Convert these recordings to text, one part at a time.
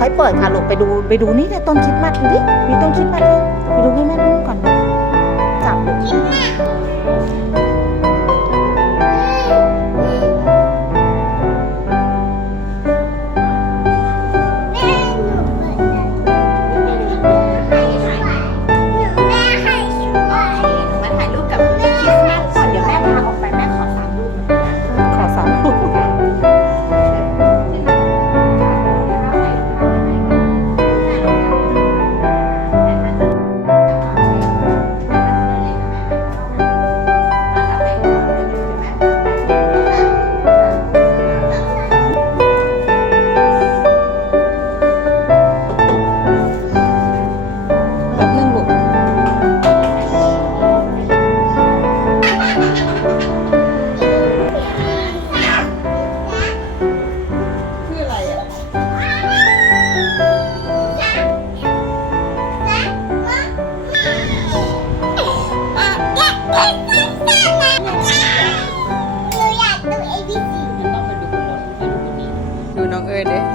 ค่อยเปิดค่ะลูกไปดูไปดูนี่เนี่ยต้นคิดมัดดูดิมีต้นคิดมัดด้วยไปดูให้แม่ดูก่อนจับลูก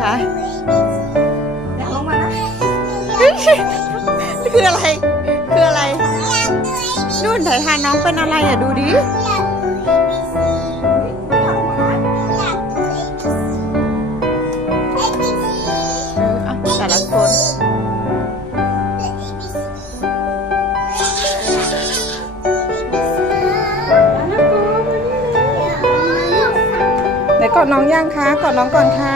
ค่ะอยากลงมานะนี่คืออะไร คืออะไรนู่นถ่ายทานน้องเป็นอะไรอะดูดิเอออะแต่ละคนไหนกอดน้องย่างคะกอดน้องก่อนค่ะ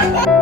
Bye.